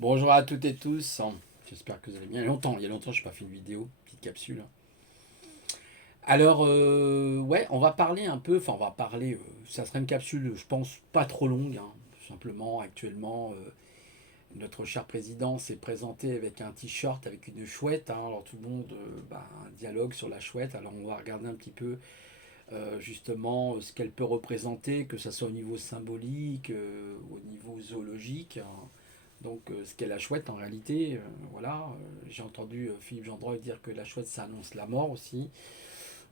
Bonjour à toutes et tous. J'espère que vous allez bien. Il y a longtemps, je n'ai pas fait une vidéo, petite capsule. Alors, ouais, on va parler un peu, enfin, on va parler, ça serait une capsule, je pense, pas trop longue, hein. Tout simplement, actuellement, notre cher président s'est présenté avec un t-shirt avec une chouette, hein. Alors, tout le monde, un dialogue sur la chouette. Alors, on va regarder un petit peu, justement, ce qu'elle peut représenter, que ce soit au niveau symbolique, au niveau zoologique, hein. Donc, ce qu'est la chouette en réalité, voilà. J'ai entendu Philippe Gendroy dire que la chouette ça annonce la mort aussi.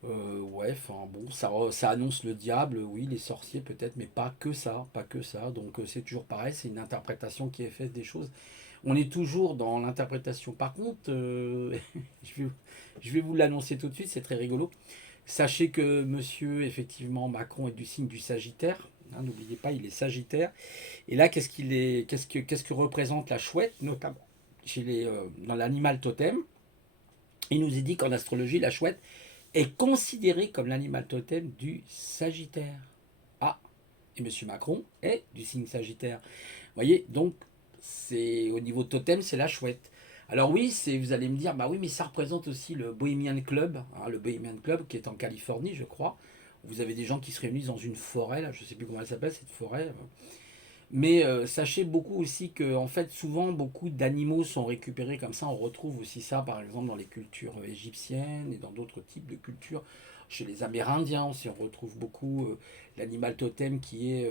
Ouais, enfin bon, ça annonce le diable, oui, les sorciers peut-être, mais pas que ça, pas que ça. Donc c'est toujours pareil, c'est une interprétation qui est faite des choses. On est toujours dans l'interprétation. Par contre, je vais, je vais vous l'annoncer tout de suite, c'est très rigolo. Sachez que monsieur, effectivement, Macron est du signe du Sagittaire. Hein, n'oubliez pas, il est Sagittaire. Et là, qu'est-ce que représente la chouette, notamment dans l'animal totem. Il nous est dit qu'en astrologie, la chouette est considérée comme l'animal totem du Sagittaire. Ah, et Monsieur Macron est du signe Sagittaire. Vous voyez, donc c'est au niveau totem, c'est la chouette. Alors oui, vous allez me dire, bah oui, mais ça représente aussi le Bohemian Club, hein, le Bohemian Club qui est en Californie, je crois. Vous avez des gens qui se réunissent dans une forêt, là, je ne sais plus comment elle s'appelle cette forêt. Mais sachez beaucoup aussi que en fait souvent beaucoup d'animaux sont récupérés comme ça. On retrouve aussi ça par exemple dans les cultures égyptiennes et dans d'autres types de cultures. Chez les Amérindiens aussi on retrouve beaucoup l'animal totem qui est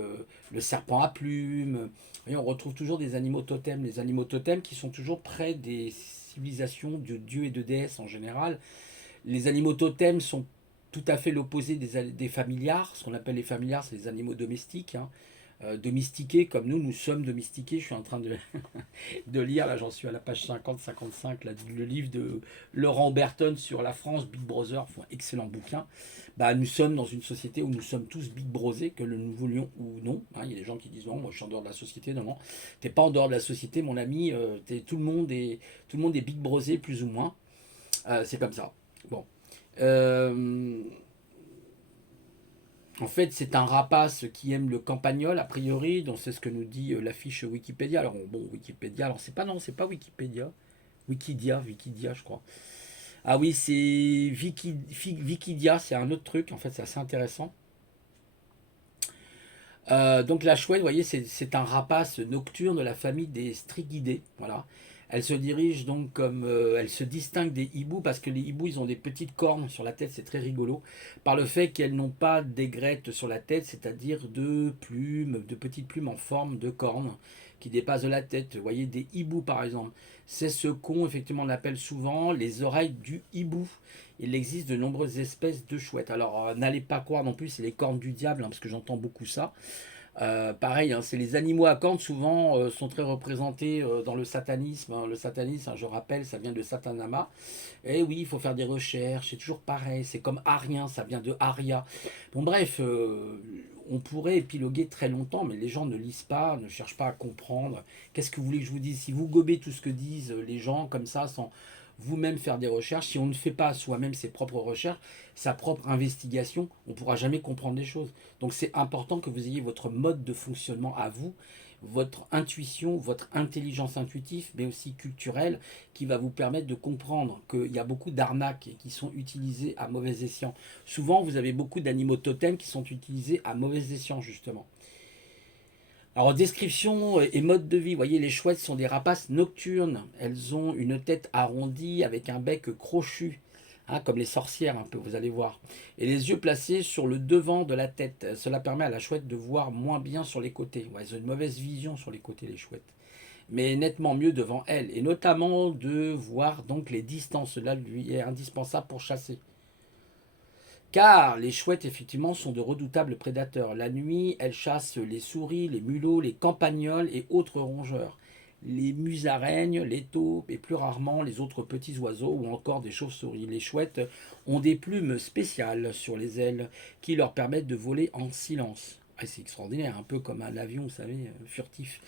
le serpent à plumes. Et on retrouve toujours des animaux totems. Les animaux totems qui sont toujours près des civilisations de dieux et de déesses en général. Les animaux totems sont tout à fait l'opposé des familiars. Ce qu'on appelle les familiars, c'est les animaux domestiques, hein. Domestiqués comme nous sommes domestiqués. Je suis en train de lire, là j'en suis à la page 50-55, le livre de Laurent Berton sur la France, Big Brother, enfin, excellent bouquin. Bah, nous sommes dans une société où nous sommes tous Big Brosés, que nous voulions ou non, hein. Il y a des gens qui disent non, moi je suis en dehors de la société. Non, non, t'es pas en dehors de la société, mon ami. Tout le monde est Big Brosé plus ou moins. C'est comme ça. Bon. Euh, En fait, c'est un rapace qui aime le campagnol, a priori, donc c'est ce que nous dit la fiche Wikipédia. Alors, bon, Wikipédia, alors c'est pas, non, c'est pas Wikipédia. Wikidia, je crois. Ah oui, c'est Wikidia, c'est un autre truc, en fait, c'est assez intéressant. Donc la chouette, vous voyez, c'est un rapace nocturne de la famille des strigidés. Voilà. Elle se dirige donc elle se distingue des hiboux parce que les hiboux, ils ont des petites cornes sur la tête, c'est très rigolo. Par le fait qu'elles n'ont pas d'aigrettes sur la tête, c'est-à-dire de plumes, de petites plumes en forme de cornes qui dépassent de la tête. Vous voyez, des hiboux par exemple. C'est ce qu'on, effectivement, on appelle souvent les oreilles du hibou. Il existe de nombreuses espèces de chouettes. Alors, n'allez pas croire non plus, c'est les cornes du diable, hein, parce que j'entends beaucoup ça. Pareil, hein, c'est les animaux à cornes souvent sont très représentés dans le satanisme, hein. Le satanisme, hein, je rappelle, ça vient de Satanama. Et oui, il faut faire des recherches, c'est toujours pareil. C'est comme arien, ça vient de aria. Bon, bref, on pourrait épiloguer très longtemps, mais les gens ne lisent pas, ne cherchent pas à comprendre. Qu'est-ce que vous voulez que je vous dise? Si vous gobez tout ce que disent les gens comme ça, sans vous-même faire des recherches, si on ne fait pas soi-même ses propres recherches, sa propre investigation, on ne pourra jamais comprendre les choses. Donc c'est important que vous ayez votre mode de fonctionnement à vous, votre intuition, votre intelligence intuitive, mais aussi culturelle, qui va vous permettre de comprendre qu'il y a beaucoup d'arnaques qui sont utilisées à mauvais escient. Souvent, vous avez beaucoup d'animaux totems qui sont utilisés à mauvais escient, justement. Alors, description et mode de vie. Vous voyez, les chouettes sont des rapaces nocturnes. Elles ont une tête arrondie avec un bec crochu, hein, comme les sorcières un peu, vous allez voir. Et les yeux placés sur le devant de la tête. Cela permet à la chouette de voir moins bien sur les côtés. Ouais, elles ont une mauvaise vision sur les côtés, les chouettes. Mais nettement mieux devant elles. Et notamment de voir donc les distances. Cela lui est indispensable pour chasser. Car les chouettes, effectivement, sont de redoutables prédateurs. La nuit, elles chassent les souris, les mulots, les campagnols et autres rongeurs. Les musaraignes, les taupes et plus rarement les autres petits oiseaux ou encore des chauves-souris. Les chouettes ont des plumes spéciales sur les ailes qui leur permettent de voler en silence. Ah, c'est extraordinaire, un peu comme un avion, vous savez, furtif.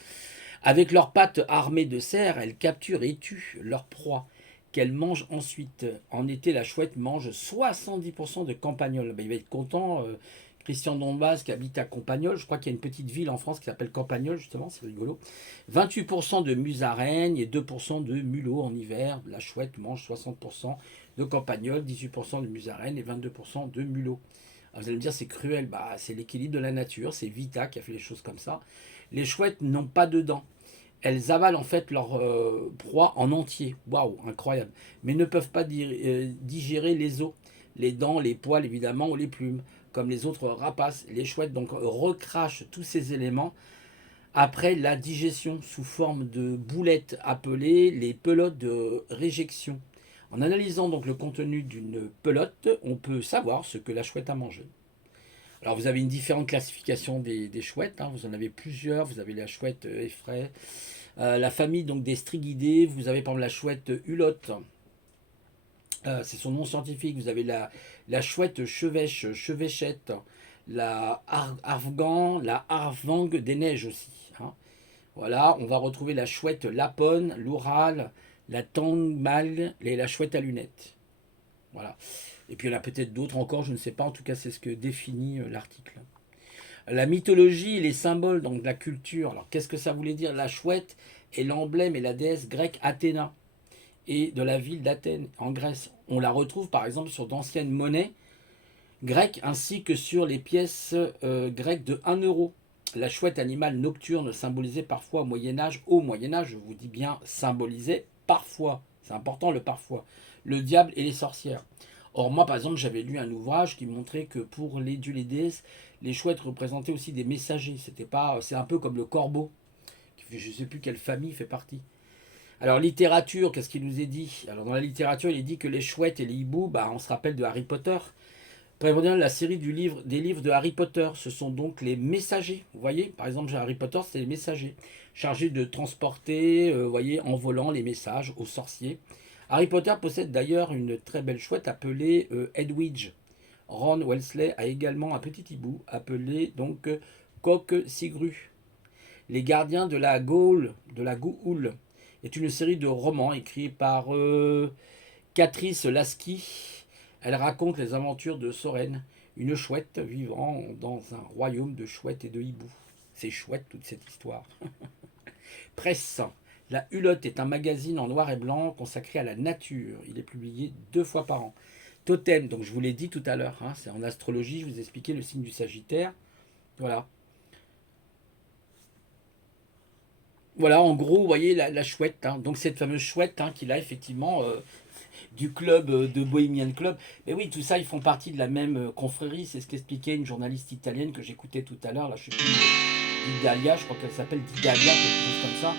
Avec leurs pattes armées de serres, elles capturent et tuent leur proie qu'elles mangent ensuite. En été, la chouette mange 70% de campagnols. Ben, il va être content Christian Dombas qui habite à Campagnol. Je crois qu'il y a une petite ville en France qui s'appelle Campagnol, justement, c'est rigolo. 28% de musaraignes et 2% de mulots en hiver. La chouette mange 60% de Campagnol, 18% de musaraignes et 22% de mulots. Alors vous allez me dire, c'est cruel. Bah, c'est l'équilibre de la nature, c'est Vita qui a fait les choses comme ça. Les chouettes n'ont pas de dents. Elles avalent en fait leur proie en entier. Waouh, incroyable. Mais ne peuvent pas digérer les os, les dents, les poils évidemment ou les plumes, comme les autres rapaces. Les chouettes donc recrachent tous ces éléments après la digestion sous forme de boulettes appelées les pelotes de réjection. En analysant donc le contenu d'une pelote, on peut savoir ce que la chouette a mangé. Alors vous avez une différente classification des chouettes, hein. Vous en avez plusieurs. Vous avez la chouette effraie, la famille donc des strigidés. Vous avez par exemple la chouette hulotte, c'est son nom scientifique. Vous avez la chouette chevêche, chevêchette, la argan, la harvangue des neiges aussi, hein. Voilà, on va retrouver la chouette lapone, l'oural, la tangmal et la chouette à lunettes. Voilà. Et puis il y en a peut-être d'autres encore, je ne sais pas. En tout cas, c'est ce que définit l'article. La mythologie et les symboles donc de la culture. Alors qu'est-ce que ça voulait dire? La chouette est l'emblème et la déesse grecque Athéna et de la ville d'Athènes en Grèce. On la retrouve par exemple sur d'anciennes monnaies grecques ainsi que sur les pièces grecques de 1 euro. La chouette, animal nocturne, symbolisée parfois au Moyen-Âge, je vous dis bien symbolisée parfois, c'est important le parfois, le diable et les sorcières. Or moi par exemple j'avais lu un ouvrage qui montrait que pour les dieux et les déesses, les chouettes représentaient aussi des messagers. C'était pas, c'est un peu comme le corbeau, je ne sais plus quelle famille fait partie. Alors littérature, qu'est-ce qu'il nous est dit? Alors dans la littérature il est dit que les chouettes et les hiboux, bah, on se rappelle de Harry Potter. Prévenir la série des livres de Harry Potter, ce sont donc les messagers. Vous voyez, par exemple, Harry Potter, c'est les messagers, chargés de transporter, vous voyez, en volant les messages aux sorciers. Harry Potter possède d'ailleurs une très belle chouette appelée Edwidge. Ron Weasley a également un petit hibou appelé donc Coq Sigru. Les gardiens de la Ghoul, est une série de romans écrits par Catrice Lasky. Elle raconte les aventures de Soren, une chouette vivant dans un royaume de chouettes et de hiboux. C'est chouette toute cette histoire. Presse. La Hulotte est un magazine en noir et blanc consacré à la nature. Il est publié 2 fois par an. Totem, donc je vous l'ai dit tout à l'heure, hein, c'est en astrologie, je vous ai expliqué le signe du Sagittaire. Voilà. Voilà, en gros, vous voyez la chouette, hein. Donc cette fameuse chouette hein, qu'il a effectivement du club de Bohemian Club. Mais oui, tout ça, ils font partie de la même confrérie. C'est ce qu'expliquait une journaliste italienne que j'écoutais tout à l'heure. Là, je sais plus, Didalia, je crois qu'elle s'appelle Didalia, quelque chose comme ça.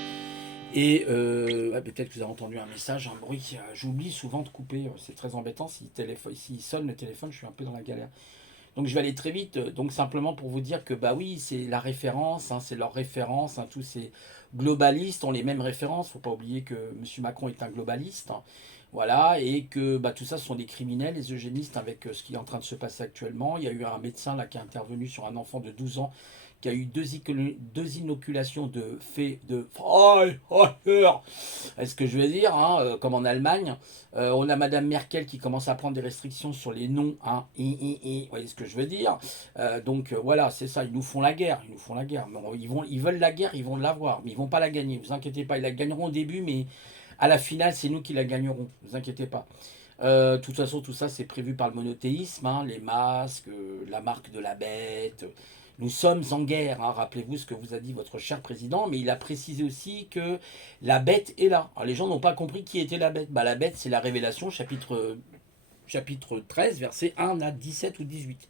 Et ouais, peut-être que vous avez entendu un message, un bruit. J'oublie souvent de couper. C'est très embêtant. S'il sonne le téléphone, je suis un peu dans la galère. Donc je vais aller très vite. Donc simplement pour vous dire que bah oui, c'est la référence, hein, c'est leur référence. Hein, tous ces globalistes ont les mêmes références. Faut pas oublier que M. Macron est un globaliste. Hein. Voilà, et que bah, tout ça ce sont des criminels, les eugénistes, avec ce qui est en train de se passer actuellement. Il y a eu un médecin là qui est intervenu sur un enfant de 12 ans qui a eu deux inoculations de fait de Freiheit. Est-ce que je veux dire, hein, comme en Allemagne. On a Madame Merkel qui commence à prendre des restrictions sur les noms. Hein, vous voyez ce que je veux dire. Donc voilà, c'est ça. Ils nous font la guerre. Ils nous font la guerre. Bon, ils veulent la guerre, ils vont l'avoir, mais ils vont pas la gagner. Vous inquiétez pas, ils la gagneront au début, mais à la finale, c'est nous qui la gagnerons. Vous inquiétez pas. De toute façon, tout ça, c'est prévu par le monothéisme. Hein, les masques, la marque de la bête. Nous sommes en guerre, hein. Rappelez-vous ce que vous a dit votre cher président, mais il a précisé aussi que la bête est là. Alors, les gens n'ont pas compris qui était la bête. Bah, la bête, c'est la Révélation, chapitre 13, versets 1 à 17 ou 18.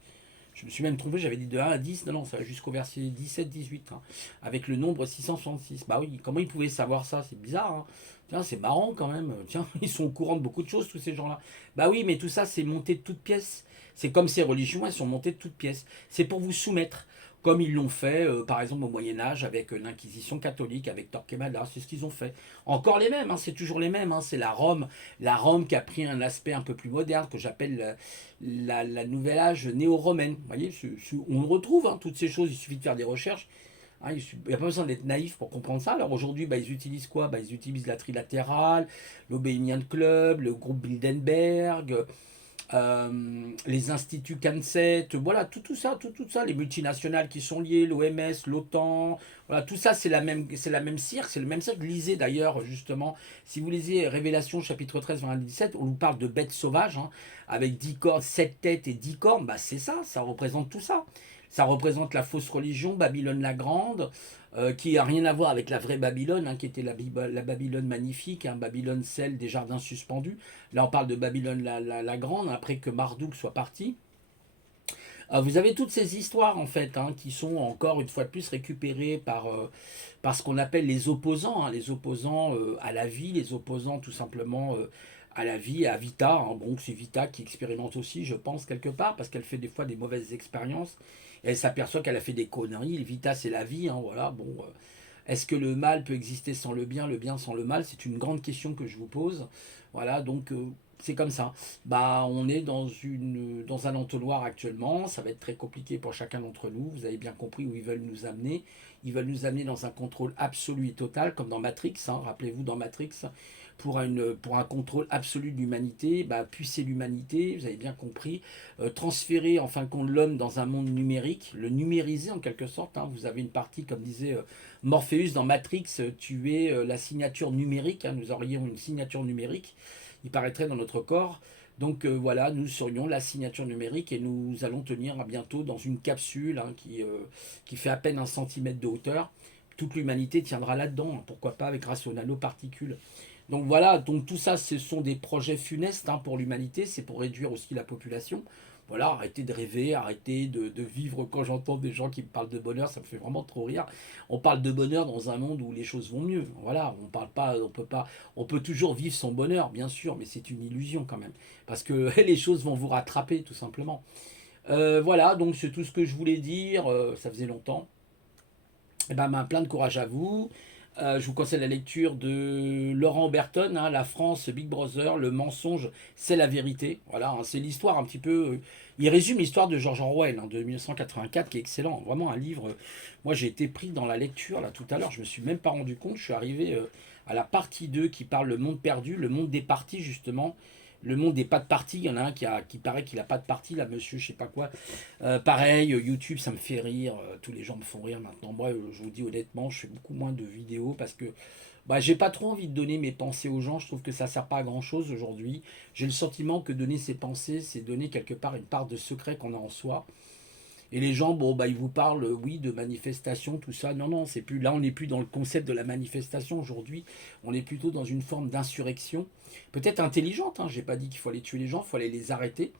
Je me suis même trompé, j'avais dit de 1 à 10, non, ça va jusqu'au verset 17-18, hein, avec le nombre 666. Bah oui, comment ils pouvaient savoir ça? C'est bizarre, hein. Tiens, c'est marrant quand même. Tiens, ils sont au courant de beaucoup de choses, tous ces gens-là. Bah oui, mais tout ça, c'est monté de toutes pièces. C'est comme ces religions, elles sont montées de toutes pièces. C'est pour vous soumettre comme ils l'ont fait, par exemple, au Moyen-Âge, avec l'Inquisition catholique, avec Torquemada, c'est ce qu'ils ont fait. Encore les mêmes, hein, c'est toujours les mêmes, hein, c'est la Rome qui a pris un aspect un peu plus moderne, que j'appelle la nouvelle âge néo-romaine. Vous voyez, on le retrouve, hein, toutes ces choses, il suffit de faire des recherches. Hein, il n'y a pas besoin d'être naïf pour comprendre ça. Alors aujourd'hui, bah, ils utilisent quoi? Bah, ils utilisent la trilatérale, l'Obéimian Club, le groupe Bilderberg, les instituts CANSET, voilà, tout ça, les multinationales qui sont liées, l'OMS, l'OTAN, voilà, tout ça, c'est la même cirque, c'est le même cirque. Lisez d'ailleurs, justement, si vous lisez Révélation chapitre 13, verset 17, on nous parle de bêtes sauvages, hein, avec 10 cornes, 7 têtes et 10 cornes, bah c'est ça, ça représente tout ça. Ça représente la fausse religion, Babylone la Grande, qui n'a rien à voir avec la vraie Babylone, hein, qui était la Babylone magnifique, hein, Babylone celle des jardins suspendus. Là, on parle de Babylone la Grande, après que Marduk soit parti. Vous avez toutes ces histoires, en fait, hein, qui sont encore une fois de plus récupérées par ce qu'on appelle les opposants, hein, les opposants à la vie, les opposants tout simplement à la vie, à Vita. Hein. Bon, c'est Vita qui expérimente aussi, je pense, quelque part, parce qu'elle fait des fois des mauvaises expériences. Et elle s'aperçoit qu'elle a fait des conneries. Vita, c'est la vie, hein, voilà. Bon, est-ce que le mal peut exister sans le bien sans le mal? C'est une grande question que je vous pose. Voilà, donc c'est comme ça. Bah, on est dans un entonnoir actuellement. Ça va être très compliqué pour chacun d'entre nous. Vous avez bien compris où ils veulent nous amener. Ils veulent nous amener dans un contrôle absolu et total, comme dans Matrix. Hein. Rappelez-vous, dans Matrix, pour un contrôle absolu de l'humanité, bah, puiser l'humanité, vous avez bien compris, transférer en fin de compte l'homme dans un monde numérique, le numériser en quelque sorte. Hein. Vous avez une partie, comme disait Morpheus dans Matrix, tu es la signature numérique. Hein. Nous aurions une signature numérique, il paraîtrait, dans notre corps. Donc voilà, nous serions la signature numérique et nous allons tenir bientôt dans une capsule, hein, qui fait à peine 1 centimètre de hauteur. Toute l'humanité tiendra là-dedans, hein, pourquoi pas, avec grâce aux nanoparticules. Donc voilà, donc tout ça, ce sont des projets funestes, hein, pour l'humanité, c'est pour réduire aussi la population. Voilà, arrêtez de rêver, arrêtez de vivre. Quand j'entends des gens qui me parlent de bonheur, ça me fait vraiment trop rire. On parle de bonheur dans un monde où les choses vont mieux. Voilà, on parle pas, on peut pas, on peut toujours vivre son bonheur, bien sûr, mais c'est une illusion quand même, parce que les choses vont vous rattraper tout simplement. Voilà, donc c'est tout ce que je voulais dire. Ça faisait longtemps. Eh ben, plein de courage à vous. Je vous conseille la lecture de Laurent Berton, hein, La France, Big Brother, le mensonge, c'est la vérité. Voilà, hein, c'est l'histoire un petit peu. Il résume l'histoire de George Orwell, hein, de 1984, qui est excellent. Vraiment un livre. Moi, j'ai été pris dans la lecture là tout à l'heure. Je me suis même pas rendu compte. Je suis arrivé à la partie 2 qui parle le monde perdu, le monde des parties justement. Le monde des pas de partie, il y en a un qui paraît qu'il a pas de partie, là, monsieur, je sais pas quoi. Pareil, YouTube, ça me fait rire. Tous les gens me font rire maintenant. Moi, je vous dis honnêtement, je fais beaucoup moins de vidéos parce que bah, j'ai pas trop envie de donner mes pensées aux gens. Je trouve que ça sert pas à grand chose aujourd'hui. J'ai le sentiment que donner ses pensées, c'est donner quelque part une part de secret qu'on a en soi. Et les gens, bon, bah, ils vous parlent, oui, de manifestation, tout ça. Non, non, c'est plus. Là, on n'est plus dans le concept de la manifestation aujourd'hui. On est plutôt dans une forme d'insurrection. Peut-être intelligente, hein. J'ai pas dit qu'il faut aller tuer les gens, il faut aller les arrêter.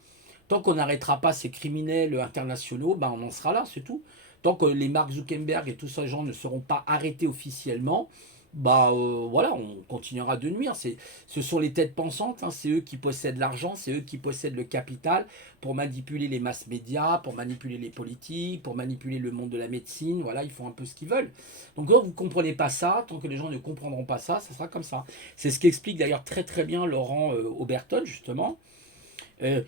Tant qu'on n'arrêtera pas ces criminels internationaux, ben on en sera là, c'est tout. Tant que les Mark Zuckerberg et tous ces gens ne seront pas arrêtés officiellement, bah voilà, on continuera de nuire. Ce sont les têtes pensantes, hein, c'est eux qui possèdent l'argent, c'est eux qui possèdent le capital pour manipuler les masses médias, pour manipuler les politiques, pour manipuler le monde de la médecine. Voilà, ils font un peu ce qu'ils veulent. Donc quand vous ne comprenez pas ça, tant que les gens ne comprendront pas ça, ça sera comme ça. C'est ce qu'explique d'ailleurs très très bien Laurent Oberton, justement. Euh,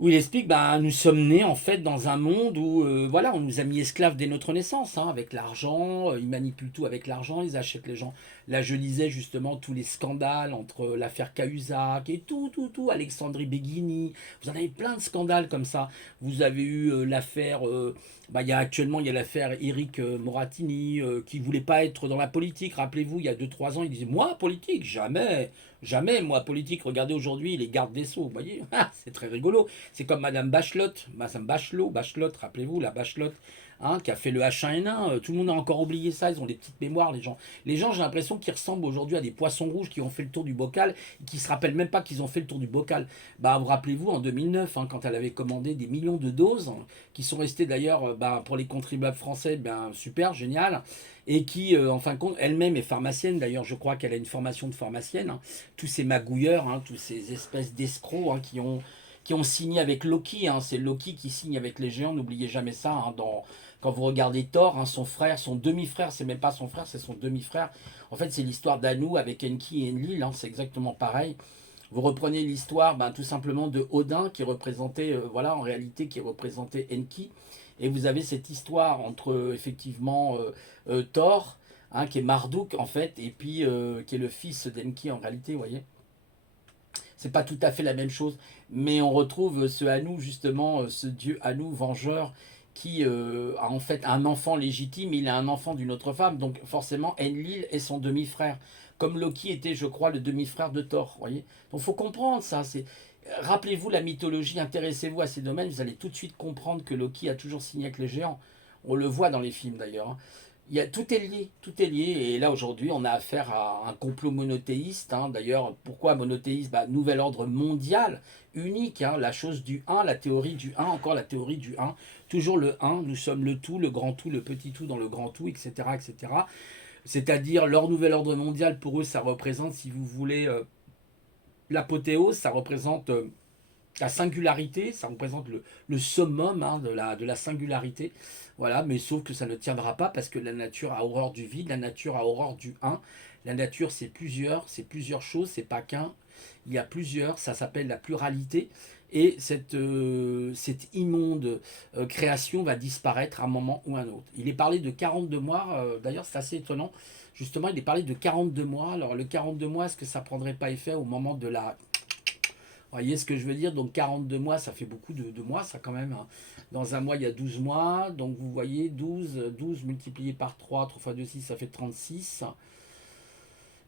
où il explique, bah, nous sommes nés en fait dans un monde où voilà, on nous a mis esclaves dès notre naissance, hein, avec l'argent, ils manipulent tout avec l'argent, ils achètent les gens. Là, je lisais justement tous les scandales entre l'affaire Cahuzac et tout, Alexandrie Beghini. Vous en avez plein de scandales comme ça. Vous avez eu l'affaire, bah, il y a l'affaire Eric Moratini qui voulait pas être dans la politique. Rappelez-vous, il y a 2 3 ans, il disait moi politique, jamais. Jamais, moi, politique, regardez aujourd'hui les gardes des Sceaux, vous voyez, c'est très rigolo. C'est comme Madame Bachelot, rappelez-vous, la Bachelot, hein, qui a fait le H1N1. Tout le monde a encore oublié ça, ils ont des petites mémoires, les gens. Les gens, j'ai l'impression qu'ils ressemblent aujourd'hui à des poissons rouges qui ont fait le tour du bocal, et qui se rappellent même pas qu'ils ont fait le tour du bocal. Bah, vous rappelez-vous, en 2009, hein, quand elle avait commandé des millions de doses, hein, qui sont restées d'ailleurs, bah, pour les contribuables français, ben, super, génial, et qui, en fin de compte, elle-même est pharmacienne, d'ailleurs, je crois qu'elle a une formation de pharmacienne, hein. Tous ces magouilleurs, hein, tous ces espèces d'escrocs, hein, qui ont signé avec Loki. Hein. C'est Loki qui signe avec les géants, n'oubliez jamais ça. Hein. Quand vous regardez Thor, hein, son frère, son demi-frère, c'est même pas son frère, c'est son demi-frère. En fait, c'est l'histoire d'Anu avec Enki et Enlil, hein, c'est exactement pareil. Vous reprenez l'histoire, ben, tout simplement, de Odin qui représentait, voilà, en réalité, qui représentait Enki. Et vous avez cette histoire entre, effectivement, Thor, hein, qui est Marduk, en fait, et puis qui est le fils d'Enki, en réalité, vous voyez. c'est pas tout à fait la même chose, mais on retrouve ce Anu, justement, ce dieu Anu, vengeur, qui a en fait un enfant légitime, il a un enfant d'une autre femme, donc forcément Enlil est son demi-frère, comme Loki était, je crois, le demi-frère de Thor, vous voyez. Donc faut comprendre ça, c'est... Rappelez-vous la mythologie, intéressez-vous à ces domaines, vous allez tout de suite comprendre que Loki a toujours signé avec les géants. On le voit dans les films d'ailleurs, hein. Tout est lié, tout est lié. Et là aujourd'hui, on a affaire à un complot monothéiste, hein. D'ailleurs, pourquoi monothéiste? Nouvel ordre mondial, unique, hein. La chose du un, la théorie du un, encore la théorie du un. Toujours le un, nous sommes le tout, le grand tout, le petit tout dans le grand tout, etc. etc. C'est-à-dire leur nouvel ordre mondial, pour eux, ça représente, si vous voulez, l'apothéose, ça représente la singularité, ça représente le summum, hein, de la singularité. Voilà, mais sauf que ça ne tiendra pas parce que la nature a horreur du vide, la nature a horreur du un. La nature, c'est plusieurs choses, c'est pas qu'un. Il y a plusieurs, ça s'appelle la pluralité. Et cette immonde création va disparaître à un moment ou à un autre. Il est parlé de 42 mois, d'ailleurs c'est assez étonnant. Justement, il est parlé de 42 mois. Alors le 42 mois, est-ce que ça prendrait pas effet au moment de la... Vous voyez ce que je veux dire? Donc 42 mois, ça fait beaucoup de mois, ça quand même, hein. Dans un mois, il y a 12 mois. Donc vous voyez, 12 multiplié par 3 3 fois 2 6 ça fait 36.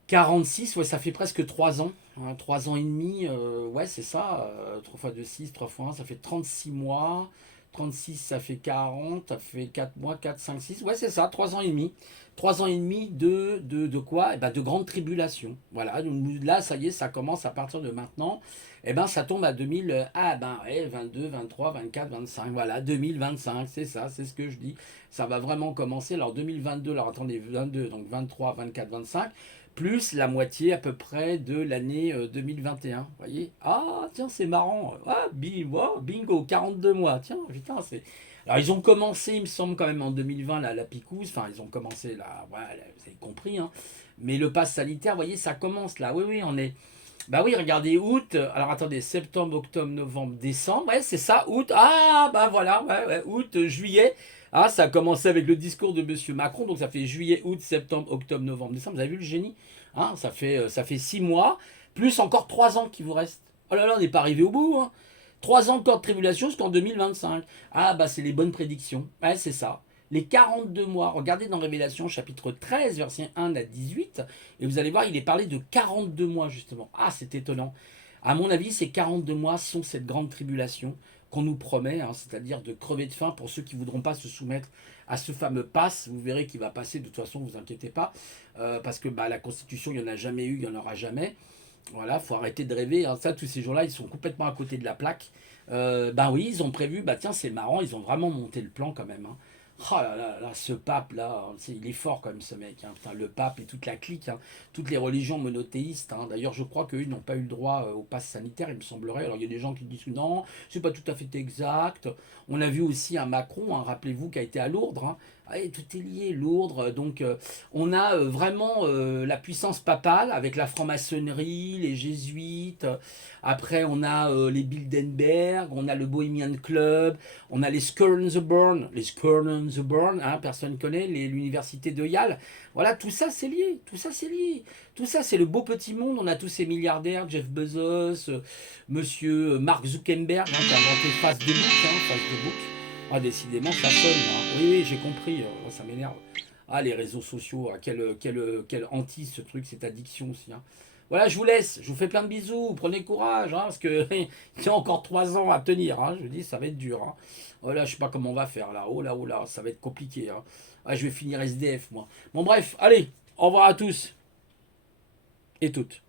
46, ouais, ça fait presque 3 ans, hein, 3 ans et demi, ouais, c'est ça. 3 fois 2 6 3 fois 1, ça fait 36 mois. 36, ça fait 40, ça fait 4 mois, 4 5 6, ouais, c'est ça, 3 ans et demi. 3 ans et demi de quoi? Eh ben, de grandes tribulations. Voilà, donc là, ça y est, ça commence à partir de maintenant. Eh ben, ça tombe à 2000, ah ben, ouais, 22, 23, 24, 25, voilà, 2025, c'est ça, c'est ce que je dis. Ça va vraiment commencer. Alors 2022, alors attendez, 22, donc 23, 24, 25 plus la moitié à peu près de l'année 2021. Vous voyez? Ah, tiens, c'est marrant. Ah, bingo, 42 mois. Tiens, putain, c'est... Alors, ils ont commencé, il me semble, quand même en 2020, la picouse. Enfin, ils ont commencé là, voilà, vous avez compris, hein. Mais le pass sanitaire, vous voyez, ça commence là. Oui, oui, on est... Bah oui, regardez, août. Alors, attendez, septembre, octobre, novembre, décembre. Ouais, c'est ça, août. Ah, bah voilà, ouais, ouais, août, juillet. Ah, ça a commencé avec le discours de Monsieur Macron, donc ça fait juillet, août, septembre, octobre, novembre, décembre. Vous avez vu le génie? Hein, ça fait 6 mois, plus encore 3 ans qui vous restent. Oh là là, on n'est pas arrivé au bout, hein. 3 ans encore de tribulation jusqu'en 2025. Ah bah c'est les bonnes prédictions. Ouais, c'est ça. Les 42 mois, regardez dans Révélation chapitre 13, verset 1 à 18, et vous allez voir, il est parlé de 42 mois justement. Ah, c'est étonnant. À mon avis, ces 42 mois sont cette grande tribulation qu'on nous promet, hein, c'est-à-dire de crever de faim pour ceux qui ne voudront pas se soumettre à ce fameux pass. Vous verrez qu'il va passer, de toute façon, vous inquiétez pas, parce que bah, la Constitution, il n'y en a jamais eu, il n'y en aura jamais. Voilà, faut arrêter de rêver, hein. Ça, tous ces gens-là, ils sont complètement à côté de la plaque. Ben oui, ils ont prévu, bah tiens, c'est marrant, ils ont vraiment monté le plan quand même, hein. Oh là là là, ce pape là, il est fort quand même ce mec, hein. Putain, le pape et toute la clique, hein, toutes les religions monothéistes, hein. D'ailleurs, je crois qu'eux n'ont pas eu le droit au pass sanitaire, il me semblerait. Alors il y a des gens qui disent que non, c'est pas tout à fait exact. On a vu aussi un Macron, hein, rappelez-vous, qui a été à Lourdes, hein. Ah, et tout est lié, Lourdes. Donc on a vraiment la puissance papale avec la franc-maçonnerie, les jésuites. Après, on a les Bilderberg, on a le Bohemian Club, on a les Skull and the Burn, hein, personne ne connaît, l'université de Yale. Voilà, tout ça c'est lié, tout ça c'est lié. Tout ça c'est le beau petit monde. On a tous ces milliardaires, Jeff Bezos, monsieur Mark Zuckerberg, hein, qui a inventé Facebook, hein, Facebook. Ah, décidément, ça sonne, hein. Oui, oui, j'ai compris, ça m'énerve. Ah, les réseaux sociaux, ah, quel anti ce truc, cette addiction aussi, hein. Voilà, je vous laisse, je vous fais plein de bisous, prenez courage, hein, parce que il y a encore 3 ans à tenir, hein, je vous dis, ça va être dur, hein. Voilà, je sais pas comment on va faire là, oh là, ça va être compliqué, hein. Ah, je vais finir SDF moi. Bon bref, allez, au revoir à tous et toutes.